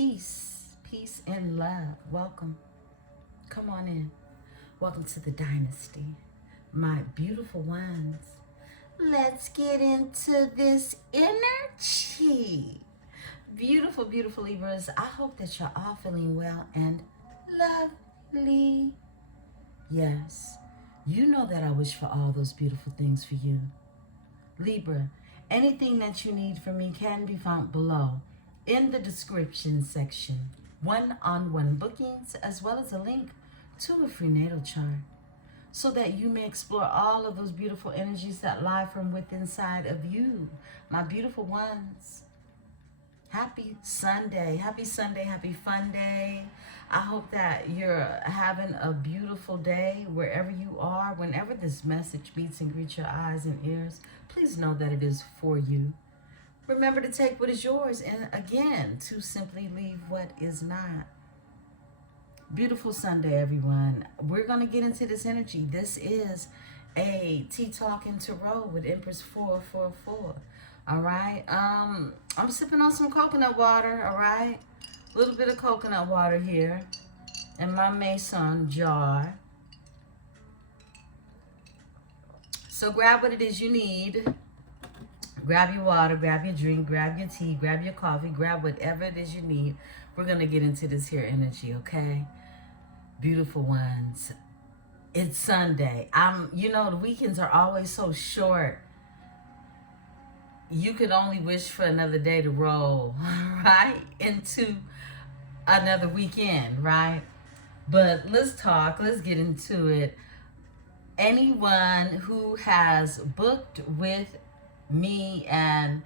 Peace, peace and love. Welcome. Come on in. Welcome to the dynasty, my beautiful ones. Let's get into this energy. Beautiful, beautiful Libras. I hope that you're all feeling well and lovely. Yes, you know that I wish for all those beautiful things for you. Libra, anything that you need from me can be found below in the description section. One-on-one bookings, as well as a link to a free natal chart, so that you may explore all of those beautiful energies that lie from within inside of you. My beautiful ones, happy Sunday. Happy Sunday, happy fun day. I hope that you're having a beautiful day wherever you are. Whenever this message meets and greets your eyes and ears, please know that it is for you. Remember to take what is yours, and again, to simply leave what is not. Beautiful Sunday, everyone. We're going to get into this energy. This is a Tea Talk and Tarot with Empresse 444. All right. I'm sipping on some coconut water. All right. A little bit of coconut water here in my mason jar. So grab what it is you need. Grab your water, grab your drink, grab your tea, grab your coffee, grab whatever it is you need. We're going to get into this here energy, okay? Beautiful ones. It's Sunday. The weekends are always so short. You could only wish for another day to roll, right? Into another weekend, right? But let's get into it. Anyone who has booked with me and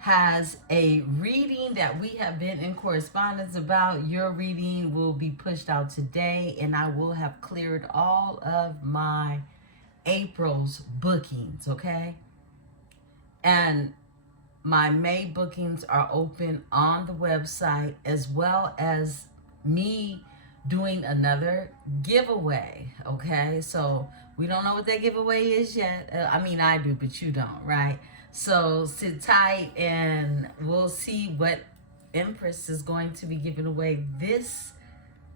has a reading that we have been in correspondence about, your reading will be pushed out today, and I will have cleared all of my April's bookings, okay? And my May bookings are open on the website, as well as me doing another giveaway, okay? So we don't know what that giveaway is yet. I do, but you don't, right? So sit tight and we'll see what Empresse is going to be giving away this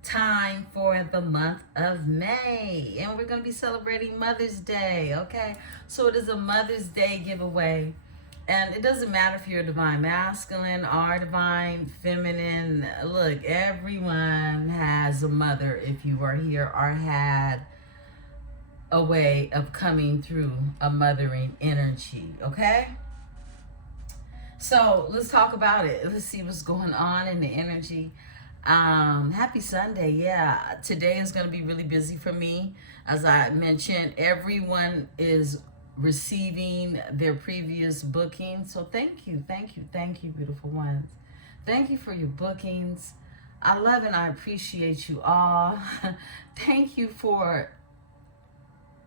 time for the month of May. And we're going to be celebrating Mother's Day, okay? So it is a Mother's Day giveaway. And it doesn't matter if you're a divine masculine or divine feminine. Look, everyone has a mother if you are here or had a way of coming through a mothering energy, okay? So let's talk about it. Let's see what's going on in the energy. Happy Sunday. Yeah, today is going to be really busy for me. As I mentioned, everyone is receiving their previous bookings. So thank you, beautiful ones. Thank you for your bookings. I love and I appreciate you all. Thank you for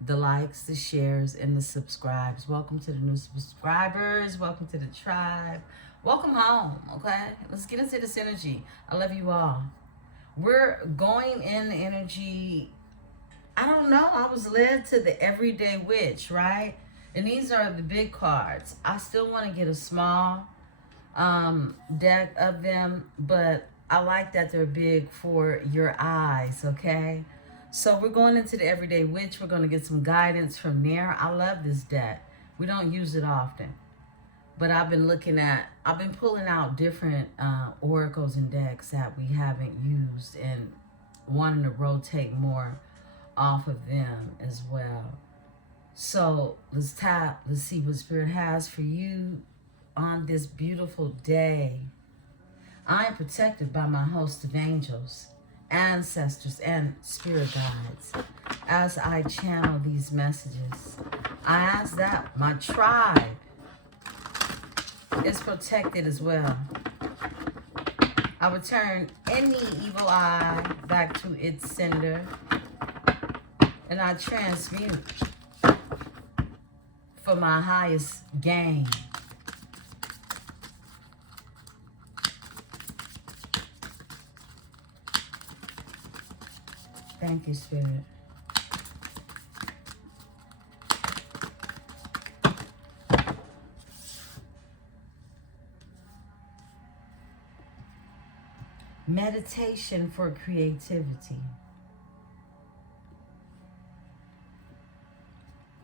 the likes, the shares, and the subscribes. Welcome to the new subscribers. Welcome to the tribe. Welcome home, okay? Let's get into this energy. I love you all. We're going in the energy. I don't know. I was led to the Everyday Witch, right? And these are the big cards. I still want to get a small deck of them, but I like that they're big for your eyes, okay? So we're going into the Everyday Witch. We're going to get some guidance from there. I love this deck. We don't use it often. But I've been pulling out different oracles and decks that we haven't used and wanting to rotate more off of them as well. So let's see what Spirit has for you on this beautiful day. I am protected by my host of angels, ancestors, and spirit guides as I channel these messages. I ask that my tribe is protected as well. I return any evil eye back to its sender, and I transmute for my highest gain. Thank you, Spirit. Meditation for creativity.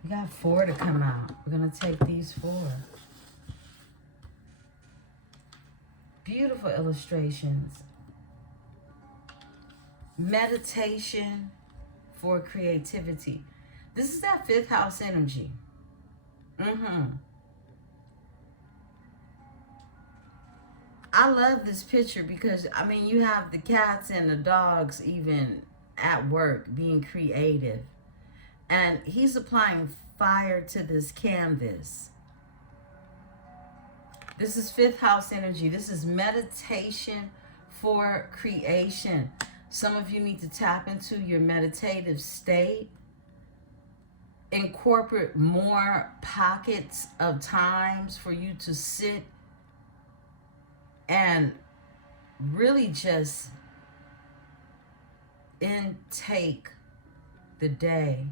We got 4 to come out. We're going to take these 4. Beautiful illustrations. Meditation for creativity. This is that 5th house energy. I love this picture because, I mean, you have the cats and the dogs even at work being creative. And he's applying fire to this canvas. This is 5th house energy. This is meditation for creation. Some of you need to tap into your meditative state. Incorporate more pockets of times for you to sit and really just intake the day.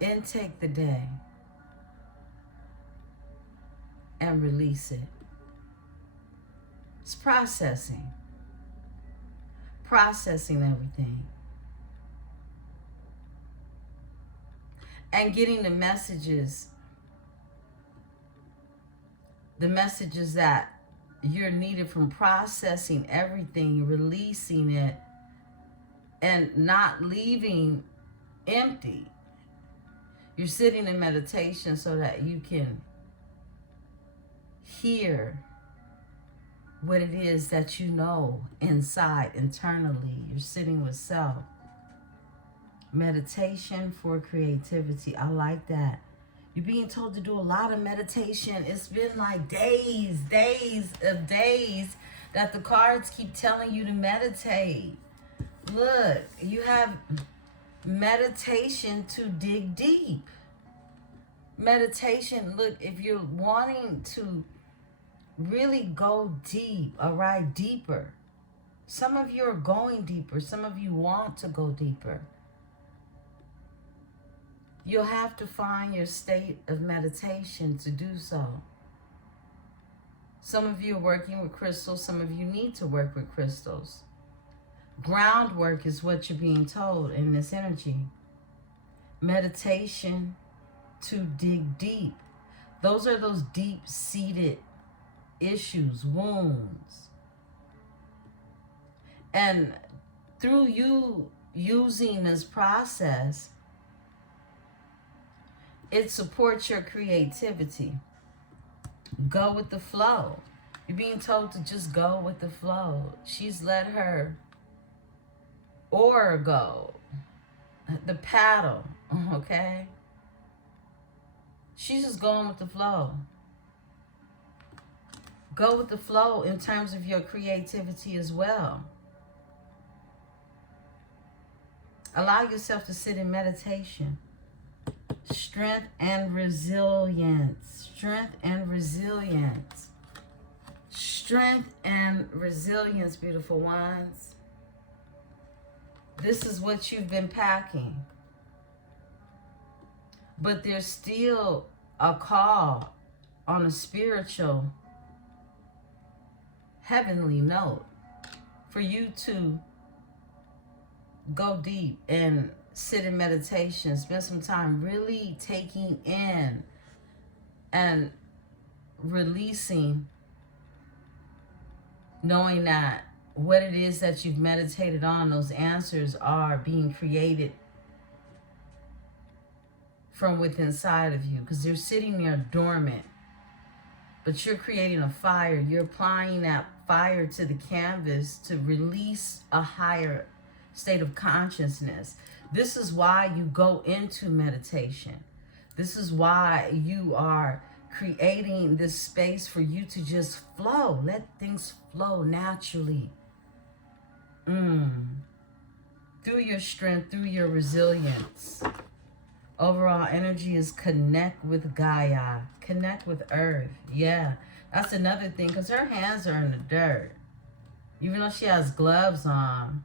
Intake the day and release it. It's processing. Processing everything. And getting the messages that you're needed from processing everything, releasing it, and not leaving empty. You're sitting in meditation so that you can hear what it is that you know inside, internally. You're sitting with self. Meditation for creativity. I like that. You're being told to do a lot of meditation. It's been like days that the cards keep telling you to meditate. Look, you have meditation to dig deep. Meditation, look, if you're wanting to really go deep, all right, deeper. Some of you are going deeper. Some of you want to go deeper. You'll have to find your state of meditation to do so. Some of you are working with crystals. Some of you need to work with crystals. Groundwork is what you're being told in this energy. Meditation to dig deep. Those are those deep-seated issues, wounds. And through you using this process, it supports your creativity. Go with the flow. You're being told to just go with the flow. She's let her oar go. The paddle, okay? She's just going with the flow. Go with the flow in terms of your creativity as well. Allow yourself to sit in meditation. Strength and resilience. Strength and resilience. Strength and resilience, beautiful ones. This is what you've been packing. But there's still a call on a spiritual, heavenly note for you to go deep and sit in meditation, spend some time really taking in and releasing, knowing that what it is that you've meditated on, those answers are being created from within inside of you, because they're sitting there dormant, but you're creating a fire. You're applying that fire to the canvas to release a higher state of consciousness. This is why you go into meditation. This is why you are creating this space for you to just flow. Let things flow naturally. Through your strength, through your resilience. Overall energy is connect with Gaia. Connect with Earth. Yeah, that's another thing, because her hands are in the dirt. Even though she has gloves on.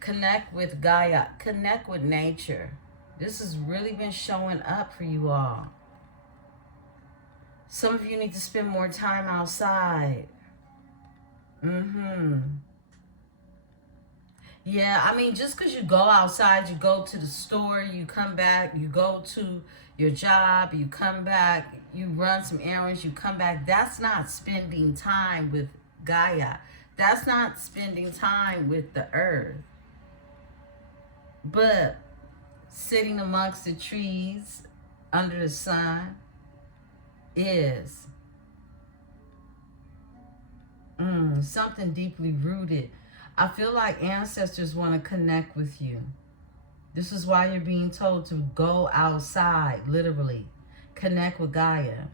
Connect with Gaia. Connect with nature. This has really been showing up for you all. Some of you need to spend more time outside. Yeah, I mean, just because you go outside, you go to the store, you come back, you go to your job, you come back, you run some errands, you come back, that's not spending time with Gaia. That's not spending time with the earth. But sitting amongst the trees under the sun is something deeply rooted. I feel like ancestors want to connect with you. This is why you're being told to go outside, literally. Connect with Gaia.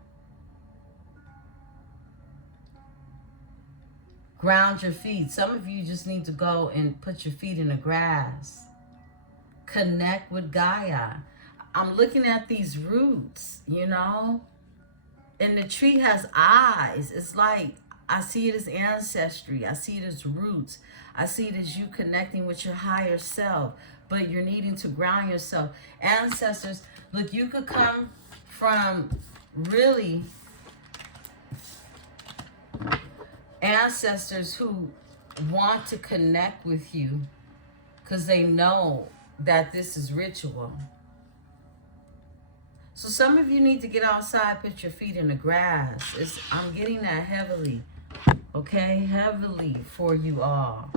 Ground your feet. Some of you just need to go and put your feet in the grass. Connect with Gaia. I'm looking at these roots, you know, and the tree has eyes. It's like, I see it as ancestry. I see it as roots. I see it as you connecting with your higher self, but you're needing to ground yourself. Ancestors, look, you could come from really ancestors who want to connect with you because they know that this is ritual. So some of you need to get outside, put your feet in the grass. I'm getting that heavily, okay? Heavily for you all.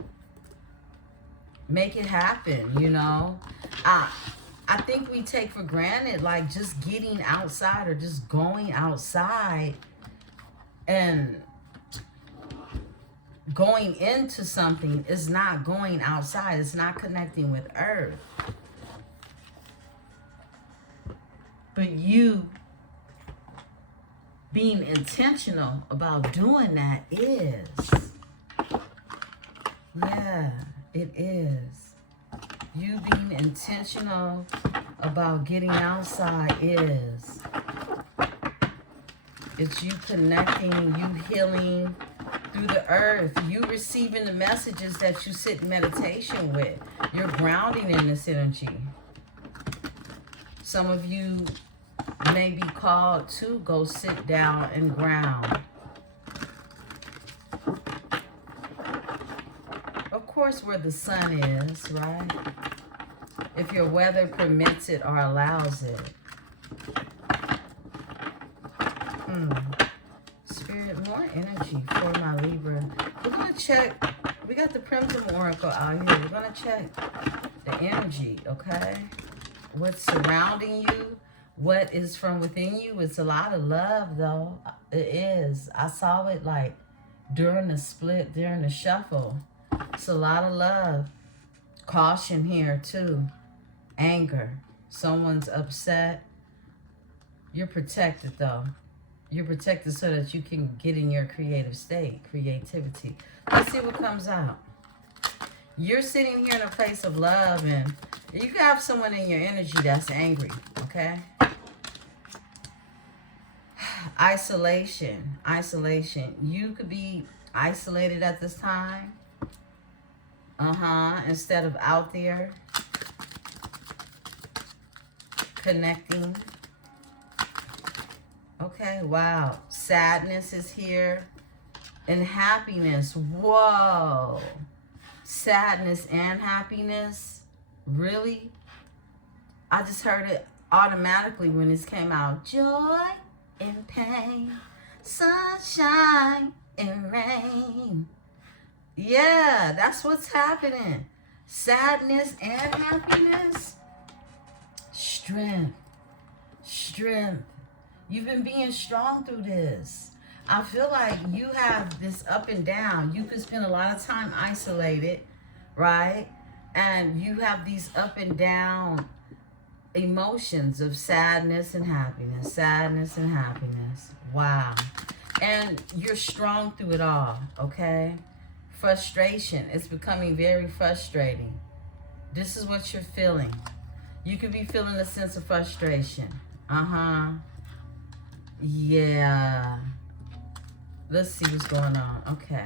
Make it happen, you know? I think we take for granted, like, just getting outside or just going outside and going into something is not going outside. It's not connecting with Earth. But you being intentional about doing that is. Yeah, it is. You being intentional about getting outside is. It's you connecting, you healing through the earth. You receiving the messages that you sit in meditation with. You're grounding in this energy. Some of you may be called to go sit down and ground. Of course, where the sun is, right? If your weather permits it or allows it. Spirit, more energy for my Libra. We're going to check. We got the Primtum Oracle out here. We're going to check the energy, okay? What's surrounding you? What is from within you? It's a lot of love, though. It is. I saw it like during the split, during the shuffle. It's a lot of love. Caution here, too. Anger. Someone's upset. You're protected, though. You're protected so that you can get in your creative state, creativity. Let's see what comes out. You're sitting here in a place of love, and you can have someone in your energy that's angry, okay? Isolation. Isolation. You could be isolated at this time. Instead of out there connecting. Okay, wow. Sadness is here. And happiness. Whoa. Sadness and happiness. Really? I just heard it automatically when this came out. Joy and pain. Sunshine and rain. Yeah, that's what's happening. Sadness and happiness. Strength. Strength. You've been being strong through this. I feel like you have this up and down. You could spend a lot of time isolated, right? And you have these up and down emotions of sadness and happiness. Sadness and happiness. Wow. And you're strong through it all, okay? Frustration. It's becoming very frustrating. This is what you're feeling. You could be feeling a sense of frustration. Yeah. Let's see what's going on. Okay.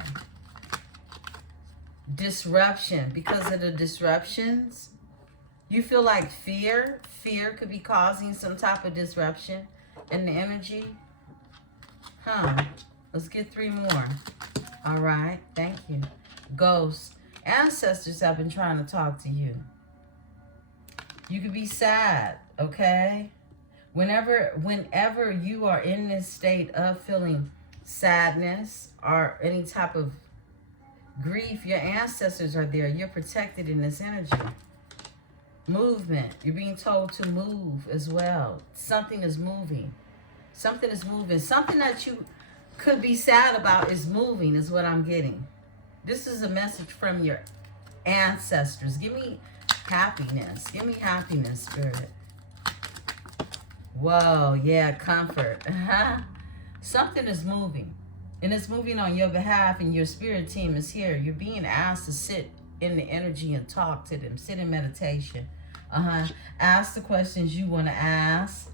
Disruption. Because of the disruptions, you feel like fear. Fear could be causing some type of disruption in the energy. Huh. Let's get 3 more. All right. Thank you. Ghosts. Ancestors have been trying to talk to you. You could be sad, okay? Whenever you are in this state of feeling sadness or any type of grief, your ancestors are there. You're protected in this energy. Movement. You're being told to move as well. Something is moving. Something is moving. Something that you could be sad about is moving, is what I'm getting. This is a message from your ancestors. Give me happiness. Give me happiness, Spirit. Whoa, yeah, comfort. Something is moving. And it's moving on your behalf, and your spirit team is here. You're being asked to sit in the energy and talk to them. Sit in meditation. Ask the questions you want to ask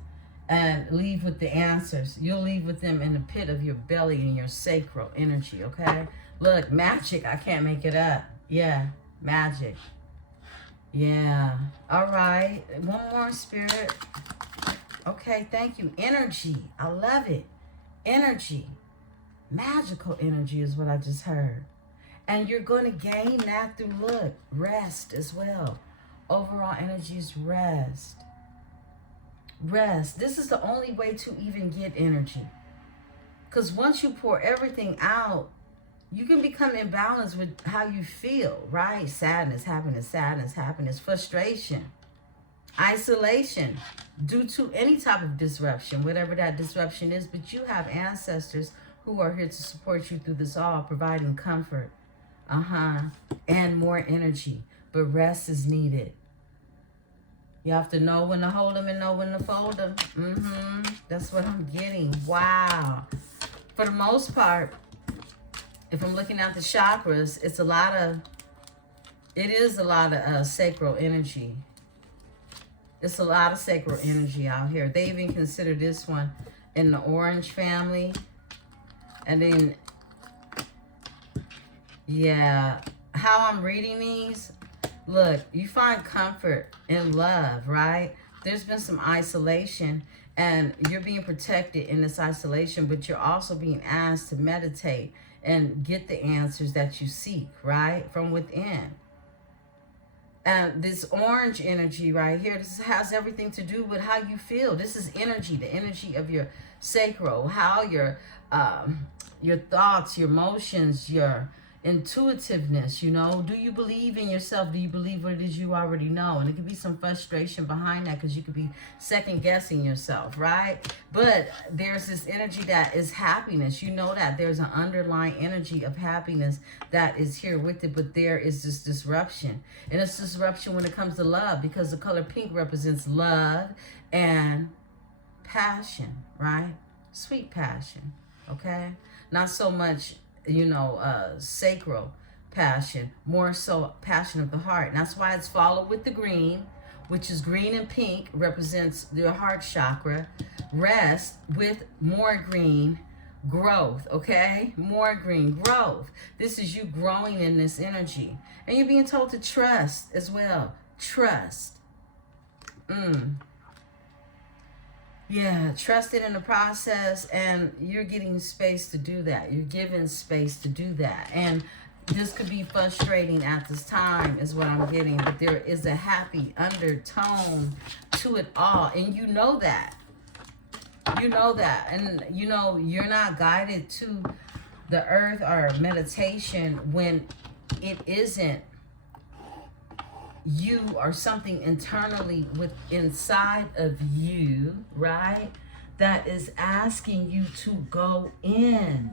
and leave with the answers. You'll leave with them in the pit of your belly and your sacral energy, okay? Look, magic. I can't make it up. Yeah, magic. Yeah. All right. One more, Spirit. Okay, thank you. Energy. I love it. Energy. Magical energy is what I just heard. And you're going to gain that through, look, rest as well. Overall energy is rest. Rest. This is the only way to even get energy. Because once you pour everything out, you can become imbalanced with how you feel, right? Sadness, happiness, frustration, isolation, due to any type of disruption, whatever that disruption is. But you have ancestors who are here to support you through this all, providing comfort, and more energy. But rest is needed. You have to know when to hold them and know when to fold them. That's what I'm getting. Wow. For the most part, if I'm looking at the chakras, it is a lot of sacral energy. It's a lot of sacral energy out here. They even consider this one in the orange family. And then, yeah, how I'm reading these, look, you find comfort in love, right? There's been some isolation, and you're being protected in this isolation, but you're also being asked to meditate and get the answers that you seek, right, from within. And this orange energy right here, this has everything to do with how you feel. This is energy, the energy of your sacral, how your thoughts, your emotions, your intuitiveness, you know. Do you believe in yourself? Do you believe what it is you already know? And it could be some frustration behind that because you could be second guessing yourself, right? But there's this energy that is happiness. You know that there's an underlying energy of happiness that is here with it, but there is this disruption. And it's disruption when it comes to love, because the color pink represents love and passion, right? Sweet passion, okay? Not so much, you know, sacral passion, more so passion of the heart. And that's why it's followed with the green, which is green and pink, represents your heart chakra. Rest with more green, growth, okay? More green, growth. This is you growing in this energy. And you're being told to trust as well. Trust. Yeah, trust it in the process, and you're getting space to do that. You're given space to do that. And this could be frustrating at this time is what I'm getting, but there is a happy undertone to it all. And you know that. You know that. And, you know, you're not guided to the earth or meditation when it isn't you or something internally inside of you, right? That is asking you to go in,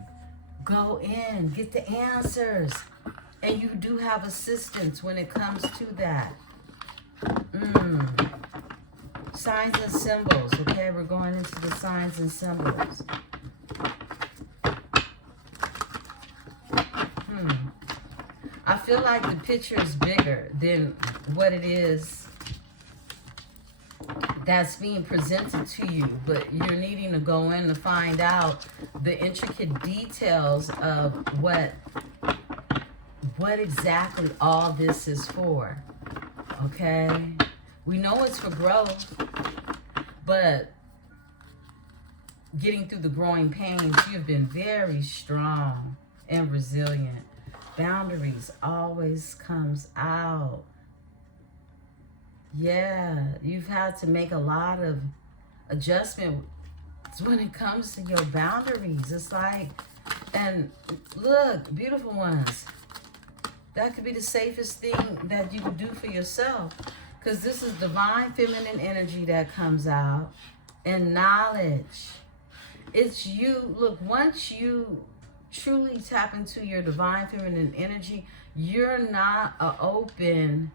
get the answers. And you do have assistance when it comes to that. Signs and symbols, okay? We're going into the signs and symbols. I feel like the picture is bigger than what it is that's being presented to you, but you're needing to go in to find out the intricate details of what exactly all this is for, okay? We know it's for growth, but getting through the growing pains, you've been very strong and resilient. Boundaries always comes out. Yeah, you've had to make a lot of adjustment when it comes to your boundaries. It's like, and look, beautiful ones, that could be the safest thing that you could do for yourself, because this is divine feminine energy that comes out, and knowledge. It's you. Look, once you truly tap into your divine feminine energy, you're not an open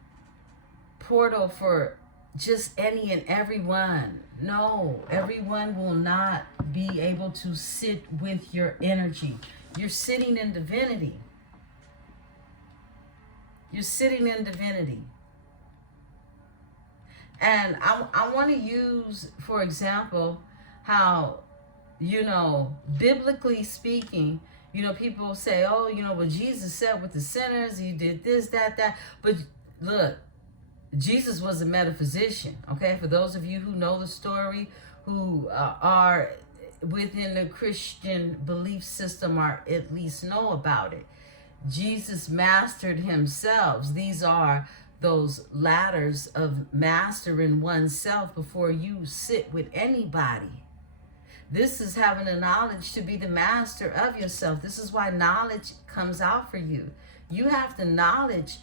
portal for just any and everyone. No, everyone will not be able to sit with your energy. You're sitting in divinity. You're sitting in divinity. And I want to use, for example, how, biblically speaking, people say, oh, what Jesus said with the sinners, he did this, that. But look, Jesus was a metaphysician, okay? For those of you who know the story, who are within the Christian belief system, or at least know about it, Jesus mastered himself. These are those ladders of mastering oneself before you sit with anybody. This is having the knowledge to be the master of yourself. This is why knowledge comes out for you. You have the knowledge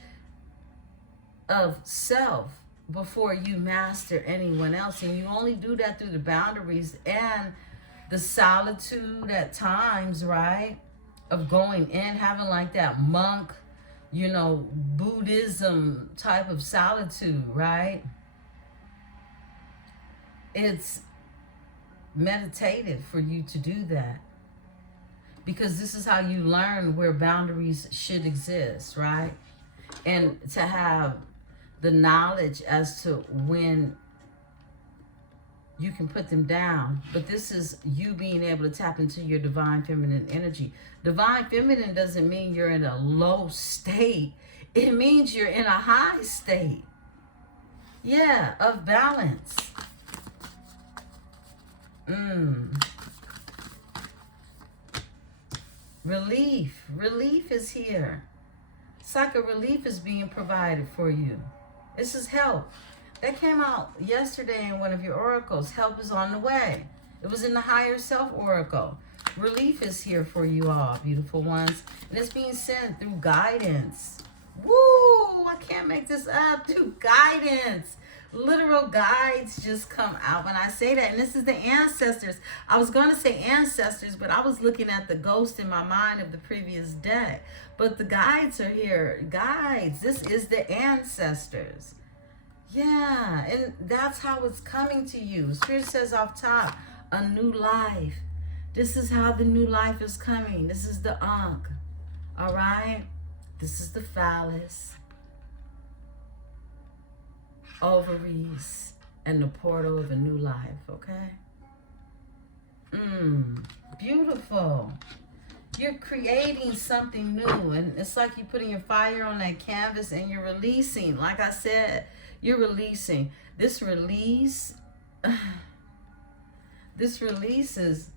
of self before you master anyone else. And you only do that through the boundaries and the solitude at times, right? Of going in, having like that monk, Buddhism type of solitude, right? It's meditative for you to do that, because this is how you learn where boundaries should exist, right? And to have the knowledge as to when you can put them down. But this is you being able to tap into your divine feminine energy. Divine feminine doesn't mean you're in a low state. It means you're in a high state. Yeah, of balance. Relief. Relief is here. It's like a relief is being provided for you. This is help. That came out yesterday in one of your oracles. Help is on the way. It was in the higher self oracle. Relief is here for you all, beautiful ones. And it's being sent through guidance. Woo! I can't make this up. Through guidance. Literal guides just come out when I say that. And this is the ancestors. I was going to say ancestors, but I was looking at the ghost in my mind of the previous day. But the guides are here. Guides. This is the ancestors. Yeah, and that's how it's coming to you. Spirit says off top, a new life. This is how the new life is coming. This is the Ankh. All right? This is the phallus, ovaries, and the portal of a new life, okay? Beautiful. You're creating something new, and it's like you're putting your fire on that canvas and you're releasing. Like I said, you're releasing. This release is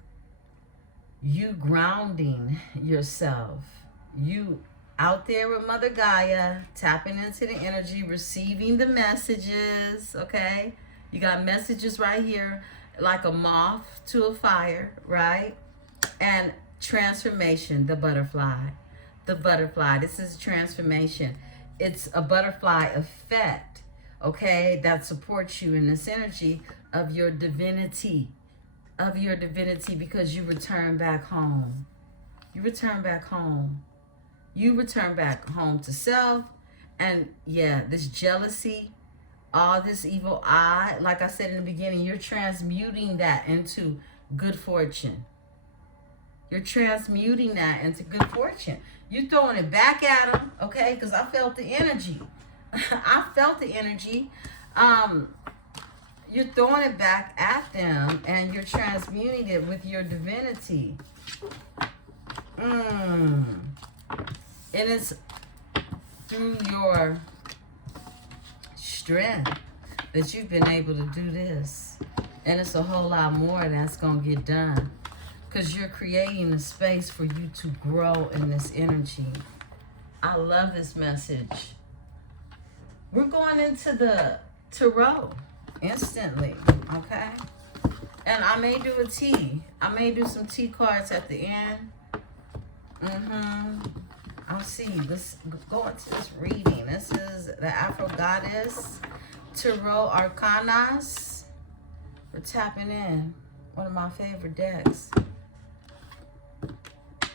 you grounding yourself. You out there with Mother Gaia, tapping into the energy, receiving the messages, okay? You got messages right here, like a moth to a fire, right? And transformation, the butterfly. The butterfly, this is transformation. It's a butterfly effect, okay, that supports you in this energy of your divinity, because you return back home. You return back home. You return back home to self. And yeah, this jealousy, all this evil eye, like I said in the beginning, you're transmuting that into good fortune. You're transmuting that into good fortune. You're throwing it back at them, okay? Because I felt the energy. I felt the energy. You're throwing it back at them, and you're transmuting it with your divinity. And it's through your strength that you've been able to do this. And it's a whole lot more that's going to get done. Because you're creating a space for you to grow in this energy. I love this message. We're going into the Tarot instantly, okay? And I may do a tea. I may do some tea cards at the end. I'll see. Let's go into this reading. This is the Afro Goddess Tarot Arcanas. We're tapping in. One of my favorite decks.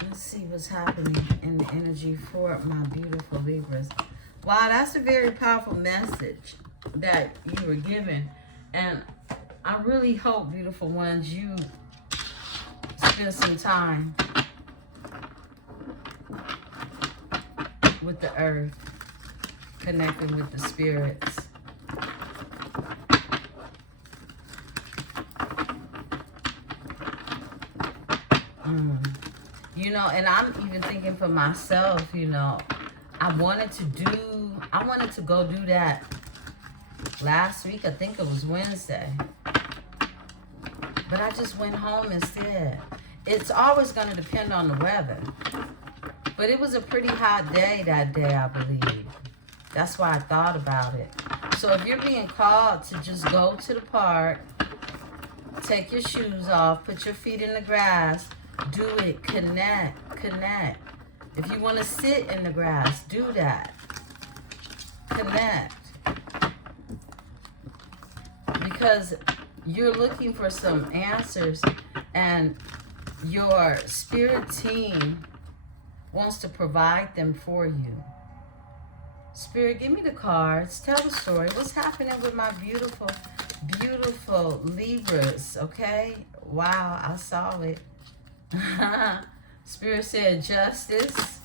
Let's see what's happening in the energy for my beautiful Libras. Wow, that's a very powerful message that you were given. And I really hope, beautiful ones, you spend some time with the earth, connecting with the spirits. You know, and I'm even thinking for myself, you know, I wanted to go do that last week. I think it was Wednesday. But I just went home instead. It's always going to depend on the weather. But it was a pretty hot day that day, I believe. That's why I thought about it. So if you're being called to just go to the park, take your shoes off, put your feet in the grass, do it, connect. If you want to sit in the grass, do that. Connect. Because you're looking for some answers, and your spirit team wants to provide them for you. Spirit, give me the cards. Tell the story. What's happening with my beautiful, beautiful Libras, okay? Wow, I saw it. Spirit said justice.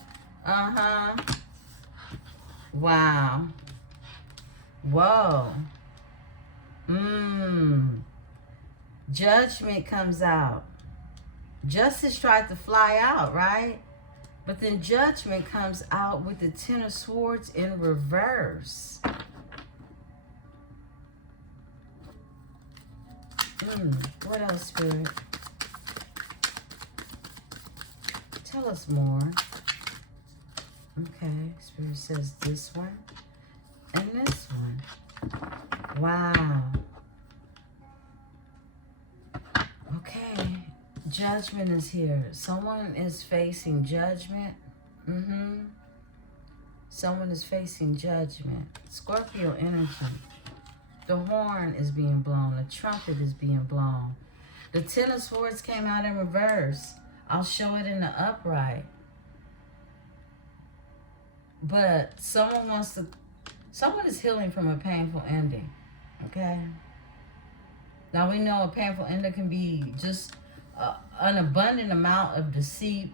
Wow. Whoa. Judgment comes out. Justice tried to fly out, right? But then judgment comes out with the Ten of Swords in reverse. What else, Spirit? Tell us more. Okay, Spirit says this one and this one. Wow. Okay, judgment is here. Someone is facing judgment. Someone is facing judgment. Scorpio energy. The horn is being blown. The trumpet is being blown. The Ten of Swords came out in reverse. I'll show it in the upright. But someone is healing from a painful ending. Okay? Now we know a painful ending can be just an abundant amount of deceit,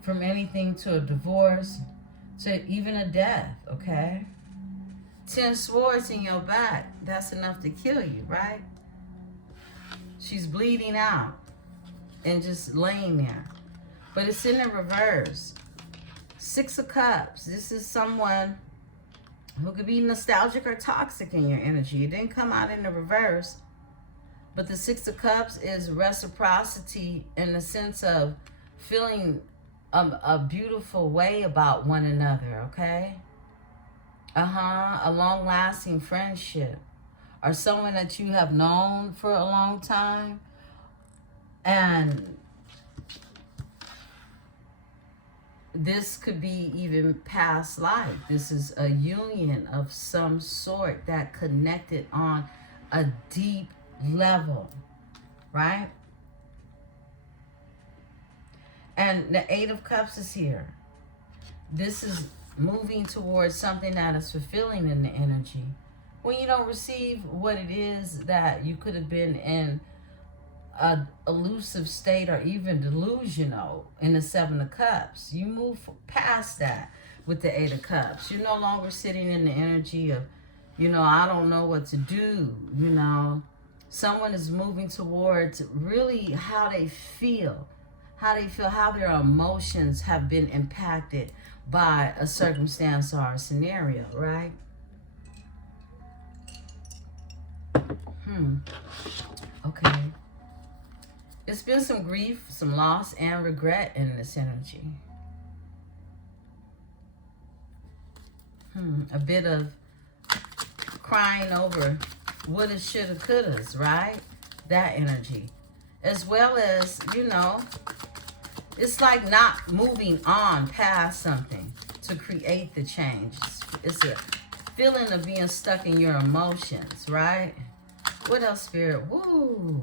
from anything to a divorce to even a death, okay? 10 swords in your back, that's enough to kill you, right? She's bleeding out and just laying there. But it's in the reverse. 6 of Cups. This is someone who could be nostalgic or toxic in your energy. It didn't come out in the reverse. But the 6 of Cups is reciprocity in the sense of feeling a beautiful way about one another, okay? A long-lasting friendship. Or someone that you have known for a long time. And this could be even past life. This is a union of some sort that connected on a deep level, right? And the 8 of Cups is here. This is moving towards something that is fulfilling in the energy. When you don't receive what it is that you could have been in a elusive state or even delusional in the 7 of Cups, you move past that with the 8 of Cups. You're no longer sitting in the energy of, I don't know what to do, Someone is moving towards really how they feel, how their emotions have been impacted by a circumstance or a scenario, right? Okay. It's been some grief, some loss, and regret in this energy. A bit of crying over woulda, shoulda, couldas, right? That energy. As well as, you know, it's like not moving on past something to create the change. It's a feeling of being stuck in your emotions, right? What else, Spirit? Woo!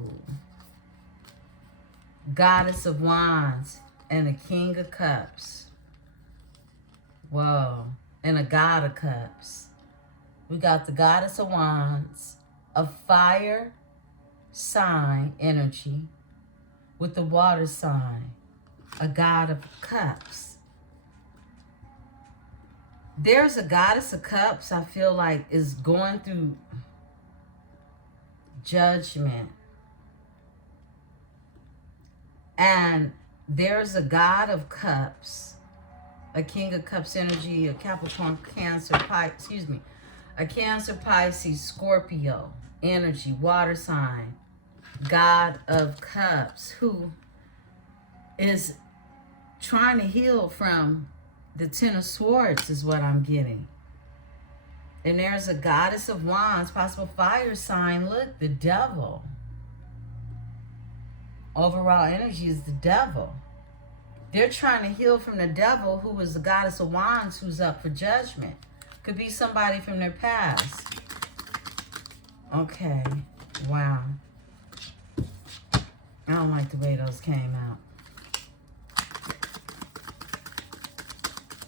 Goddess of Wands and the King of Cups. Whoa. And a God of Cups. We got the Goddess of Wands, a fire sign energy with the water sign, a God of Cups. There's a Goddess of Cups, I feel like, is going through judgment. And there's a God of Cups, a King of Cups energy, a Capricorn, Cancer, a Cancer, Pisces, Scorpio energy, water sign, God of Cups, who is trying to heal from the Ten of Swords is what I'm getting. And there's a Goddess of Wands, possible fire sign. Look, the Devil. Overall energy is the Devil. They're trying to heal from the Devil, who is the Goddess of Wands, who's up for judgment. Could be somebody from their past. Okay. Wow. I don't like the way those came out.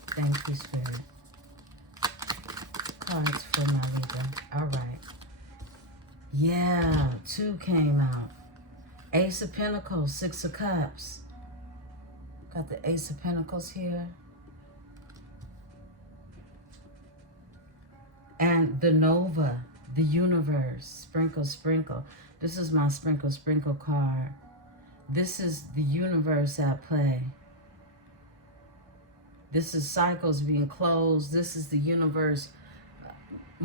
Thank you, Spirit. Cards for my Libra. All right. Yeah, 2 came out. Ace of Pentacles, 6 of Cups. Got the Ace of Pentacles here. And the Nova, the universe. Sprinkle, sprinkle. This is my sprinkle, sprinkle card. This is the universe at play. This is cycles being closed. This is the universe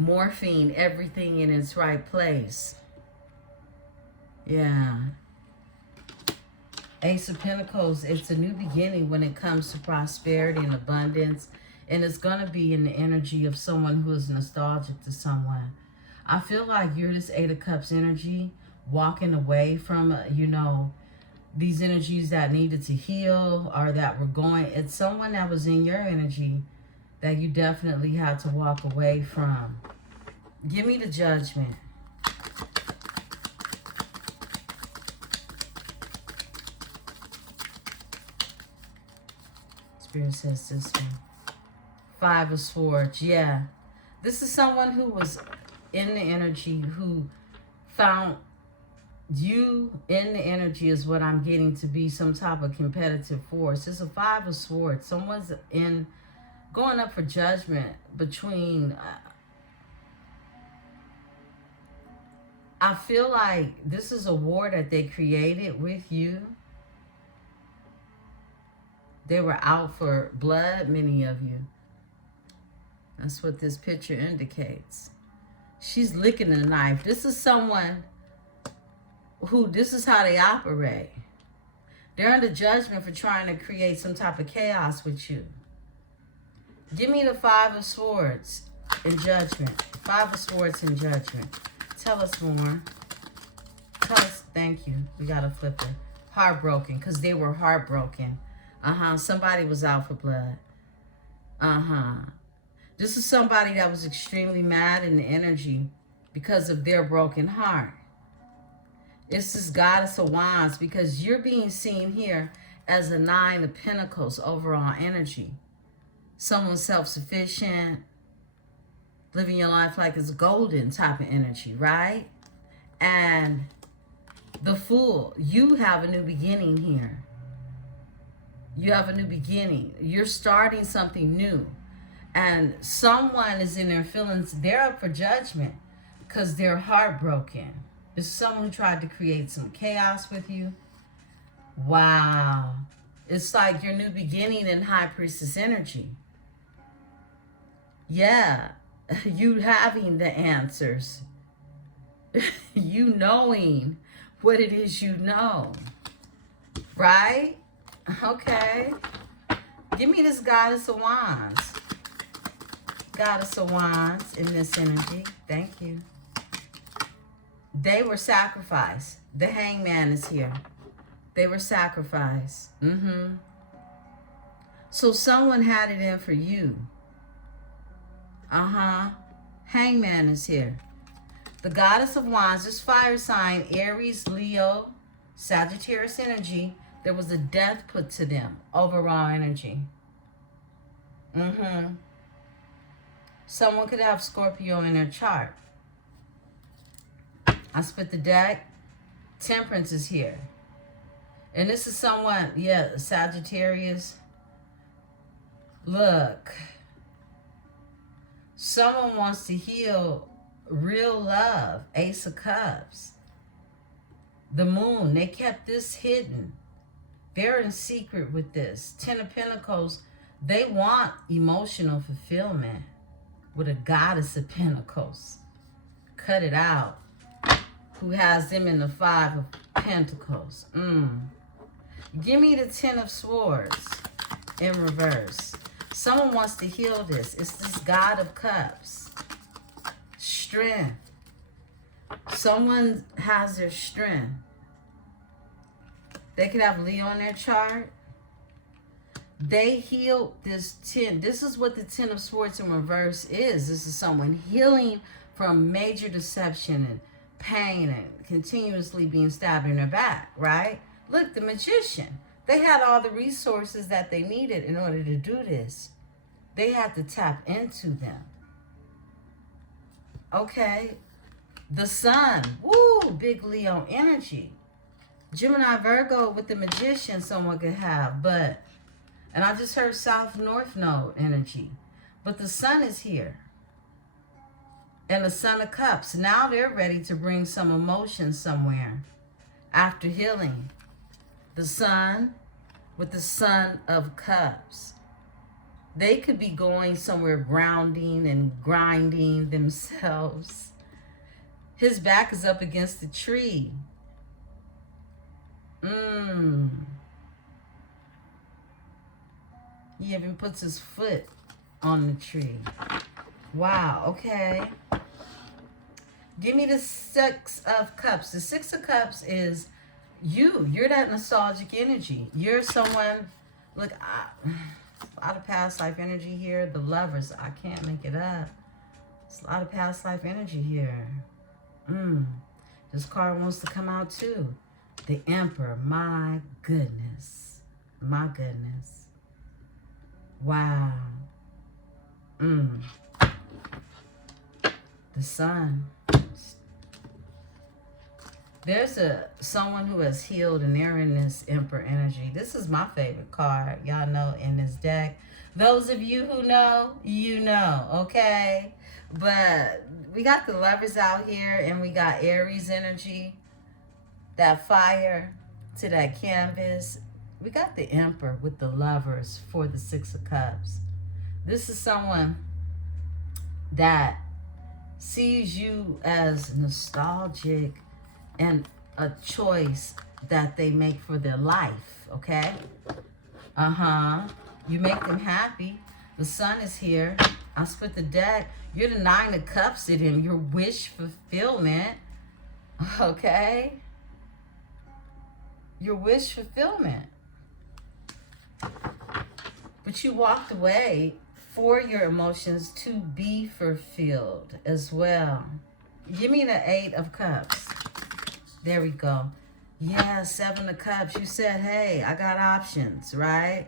morphing everything in its right place. Yeah. Ace of Pentacles, it's a new beginning when it comes to prosperity and abundance. And it's going to be in the energy of someone who is nostalgic to someone. I feel like you're this 8 of Cups energy, walking away from, you know, these energies that needed to heal or that were going. It's someone that was in your energy that you definitely had to walk away from. Give me the Judgment. Spirit says this one. 5 of Swords. Yeah. This is someone who was in the energy, who found you in the energy is what I'm getting to be some type of competitive force. It's a 5 of Swords. Someone's in going up for judgment between... I feel like this is a war that they created with you. They were out for blood, many of you. That's what this picture indicates. She's licking the knife. This is someone who, this is how they operate. They're under judgment for trying to create some type of chaos with you. Give me the 5 of Swords in Judgment. 5 of Swords in Judgment. Tell us more. Tell us, thank you. We got to flip it. Heartbroken, because they were heartbroken. Somebody was out for blood. This is somebody that was extremely mad in the energy because of their broken heart. This is Goddess of Wands, because you're being seen here as a 9 of Pentacles overall energy. Someone self-sufficient, living your life like it's golden type of energy, right? And the Fool, you have a new beginning here. You have a new beginning. You're starting something new. And someone is in their feelings. They're up for judgment because they're heartbroken. This is someone who tried to create some chaos with you. Wow. It's like your new beginning in High Priestess energy. Yeah. You having the answers. You knowing what it is you know. Right? Okay. Give me this Goddess of Wands. Goddess of Wands in this energy. Thank you. They were sacrificed. The Hangman is here. They were sacrificed. So someone had it in for you. Hangman is here. The Goddess of Wands, this fire sign, Aries, Leo, Sagittarius energy, there was a death put to them. Overall energy. Someone could have Scorpio in their chart. I split the deck. Temperance is here. And this is someone, yeah, Sagittarius. Look. Someone wants to heal real love. Ace of Cups. The Moon. They kept this hidden. They're in secret with this. Ten of Pentacles. They want emotional fulfillment with a Goddess of Pentacles. Cut it out. Who has them in the Five of Pentacles. Give me the Ten of Swords in reverse. Someone wants to heal this. It's this God of Cups. Strength. Someone has their strength. They could have Leo in their chart. They healed this 10. This is what the 10 of Swords in reverse is. This is someone healing from major deception and pain and continuously being stabbed in their back, right? Look, the Magician. They had all the resources that they needed in order to do this. They had to tap into them. Okay. The Sun. Woo, big Leo energy. Gemini, Virgo with the Magician someone could have, but, and I just heard South North Node energy, but the Sun is here. And the Son of Cups. Now they're ready to bring some emotion somewhere after healing. The Sun with the Son of Cups. They could be going somewhere grounding and grinding themselves. His back is up against the tree. He even puts his foot on the tree. Wow, okay. Give me the Six of Cups. The Six of Cups is you. You're that nostalgic energy. You're someone, look, a lot of past life energy here. The Lovers, I can't make it up. It's a lot of past life energy here. This card wants to come out too. The Emperor, my goodness. My goodness. Wow. The Sun. There's someone who has healed and they're in this Emperor energy. This is my favorite card, y'all know, in this deck. Those of you who know, you know, okay? But we got the Lovers out here and we got Aries energy. That fire to that canvas. We got the Emperor with the Lovers for the Six of Cups. This is someone that sees you as nostalgic and a choice that they make for their life, okay? You make them happy. The Sun is here. I split the deck. You're the Nine of Cups to them. Your wish fulfillment, okay? Your wish fulfillment. But you walked away for your emotions to be fulfilled as well. Give me the Eight of Cups. There we go. Yeah, Seven of Cups. You said, hey, I got options, right?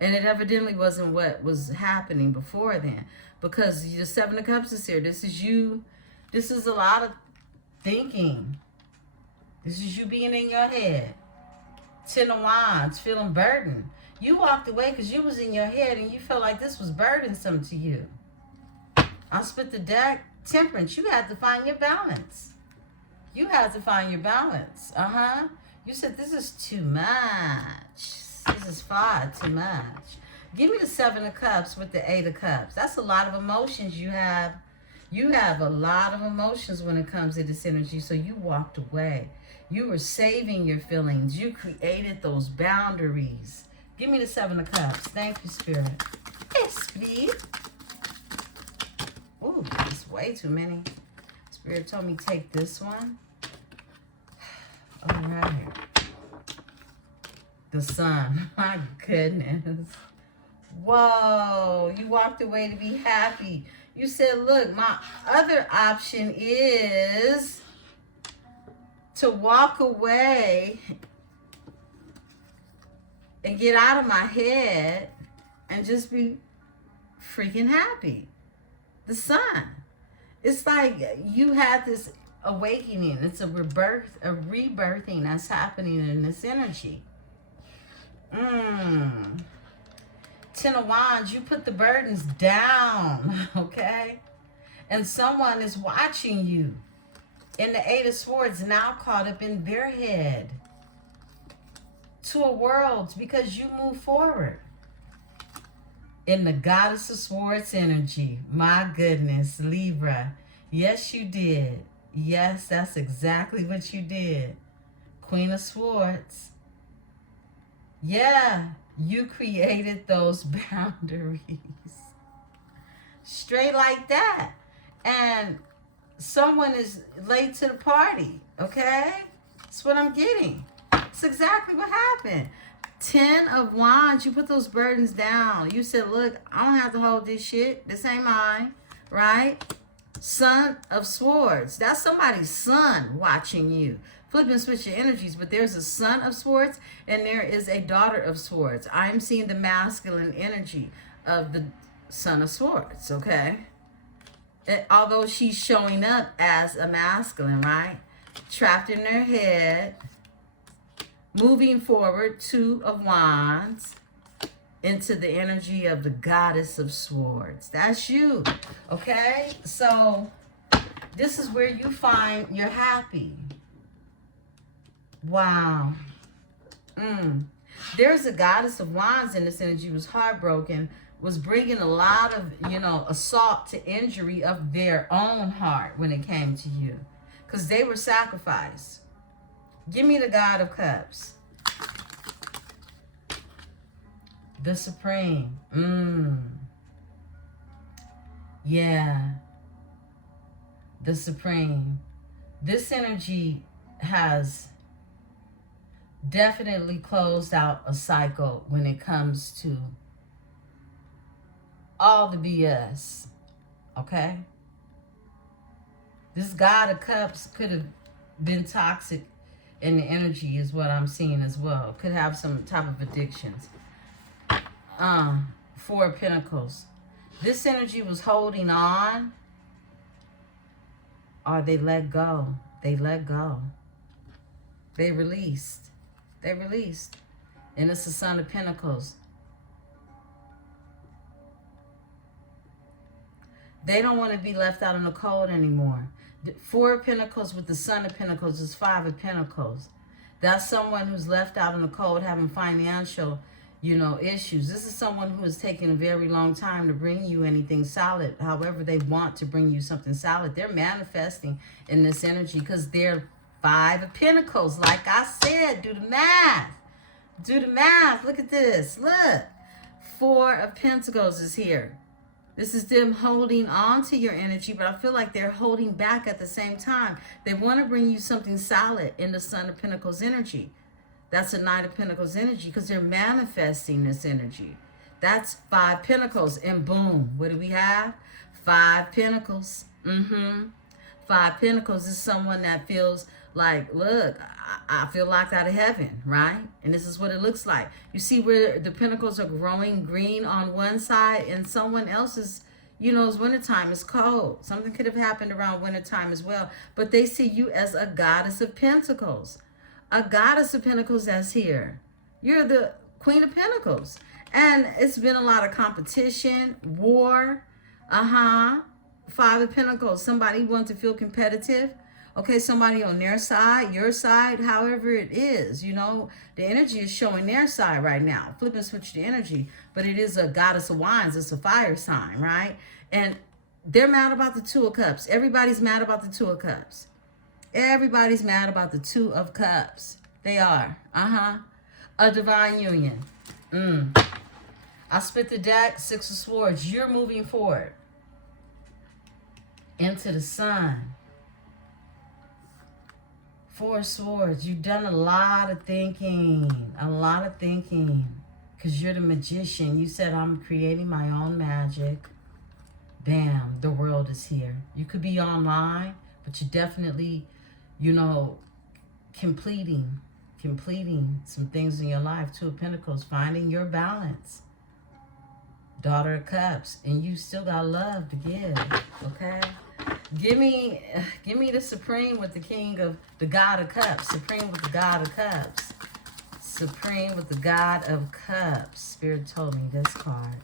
And it evidently wasn't what was happening before then. Because the Seven of Cups is here. This is you. This is a lot of thinking. This is you being in your head. Ten of Wands, feeling burdened. You walked away because you was in your head and you felt like this was burdensome to you. I split the deck. Temperance, you had to find your balance. You had to find your balance. You said this is too much. This is far too much. Give me the Seven of Cups with the Eight of Cups. That's a lot of emotions you have. You have a lot of emotions when it comes to this energy, so you walked away. You were saving your feelings. You created those boundaries. Give me the Seven of Cups. Thank you, Spirit. Yes, please. Ooh, it's way too many. Spirit told me take this one. All right. The Sun. My goodness. Whoa. You walked away to be happy. You said, look, my other option is to walk away and get out of my head and just be freaking happy. The Sun. It's like you had this awakening. It's a rebirthing that's happening in this energy. Ten of Wands, you put the burdens down, okay? And someone is watching you. And the Eight of Swords now caught up in their head to a world because you move forward. In the Goddess of Swords energy, my goodness, Libra, yes, you did. Yes, that's exactly what you did. Queen of Swords. Yeah, you created those boundaries. Straight like that. And someone is late to the party, okay? That's what I'm getting. It's exactly what happened. 10 of Wands, you put those burdens down. You said, look, I don't have to hold this shit. This ain't mine, right? Son of Swords. That's somebody's son watching you. Flip and switch your energies, but there's a Son of Swords and there is a Daughter of Swords. I'm seeing the masculine energy of the Son of Swords, okay? Although she's showing up as a masculine, right? Trapped in their head. Moving forward, Two of Wands into the energy of the Goddess of Swords. That's you, okay? So this is where you find you're happy. Wow. There's a Goddess of Wands in this energy, was heartbroken, was bringing a lot of, assault to injury of their own heart when it came to you. Because they were sacrificed. Give me the God of Cups. The Supreme. Yeah. The Supreme. This energy has definitely closed out a cycle when it comes to all the BS. Okay? This God of Cups could have been toxic in the energy is what I'm seeing as well. Could have some type of addictions. Four of Pentacles. This energy was holding on, or they let go. They let go. They released. They released. And it's the Son of Pentacles. They don't want to be left out in the cold anymore. Four of Pentacles with the Son of Pentacles is Five of Pentacles. That's someone who's left out in the cold having financial, issues. This is someone who has taken a very long time to bring you anything solid. However, they want to bring you something solid. They're manifesting in this energy because they're Five of Pentacles. Like I said, do the math. Do the math. Look at this. Look. Four of Pentacles is here. This is them holding on to your energy, but I feel like they're holding back at the same time. They want to bring you something solid in the Son of Pentacles energy. That's a Knight of Pentacles energy because they're manifesting this energy. That's Five Pentacles, and boom, what do we have? Five Pentacles. Five Pentacles is someone that feels like, look, I feel locked out of heaven, right? And this is what it looks like. You see where the pentacles are growing green on one side and someone else's, it's wintertime, it's cold. Something could have happened around wintertime as well. But they see you as a Goddess of Pentacles. A Goddess of Pentacles that's here. You're the Queen of Pentacles. And it's been a lot of competition, war. Five of Pentacles. Somebody wants to feel competitive. Okay, somebody on their side, your side, however it is, the energy is showing their side right now. Flip and switch the energy, but it is a Goddess of Wands. It's a fire sign, right? And They're mad about the Two of Cups. Everybody's mad about the Two of Cups. Everybody's mad about the Two of Cups. They are. A divine union. I split the deck. Six of Swords. You're moving forward into the sun. Four of Swords. You've done a lot of thinking. A lot of thinking. Because you're the magician. You said, I'm creating my own magic. Bam. The world is here. You could be online, but you definitely, you know, completing some things in your life. Two of Pentacles. Finding your balance. Daughter of Cups. And you still got love to give. Okay? Give me the Supreme with the King of the God of Cups. Supreme with the God of Cups. Supreme with the God of Cups. Spirit told me this card.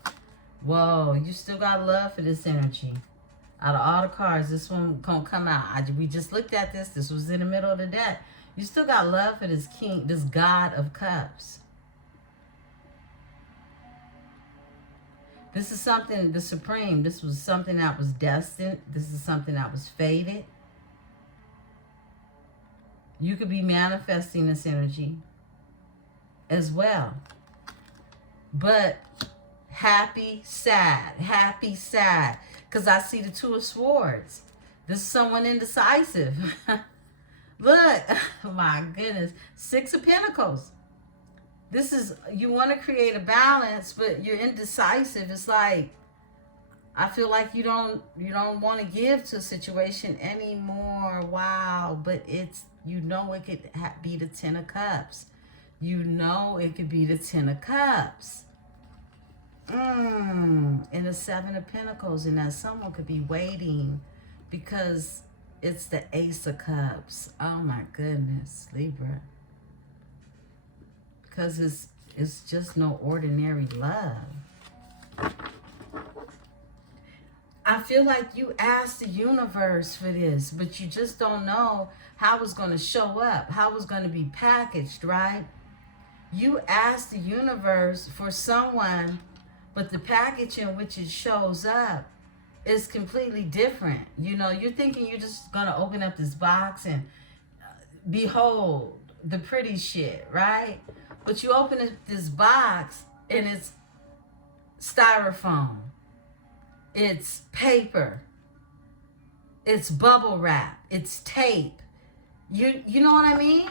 Whoa, you still got love for this energy. Out of all the cards, this one gonna come out. We just looked at this. This was in the middle of the deck. You still got love for this king, this God of Cups. This is something, the Supreme, this was something that was destined. This is something that was fated. You could be manifesting this energy as well. But happy, sad. Happy, sad. Because I see the Two of Swords. This is someone indecisive. Look, my goodness. Six of Pentacles. This is, you want to create a balance, but you're indecisive. It's like, I feel like you don't want to give to a situation anymore. Wow. But it's, you know, it could be the Ten of Cups. You know it could be the Ten of Cups. And the Seven of Pentacles. And that someone could be waiting because it's the Ace of Cups. Oh my goodness, Libra. Because it's just no ordinary love. I feel like you asked the universe for this, but you just don't know how it's going to show up, how it's going to be packaged, right? You asked the universe for someone, but the package in which it shows up is completely different. You know, you're thinking you're just going to open up this box and behold the pretty shit, right? But you open up this box and it's styrofoam. It's paper. It's bubble wrap. It's tape. You know what I mean?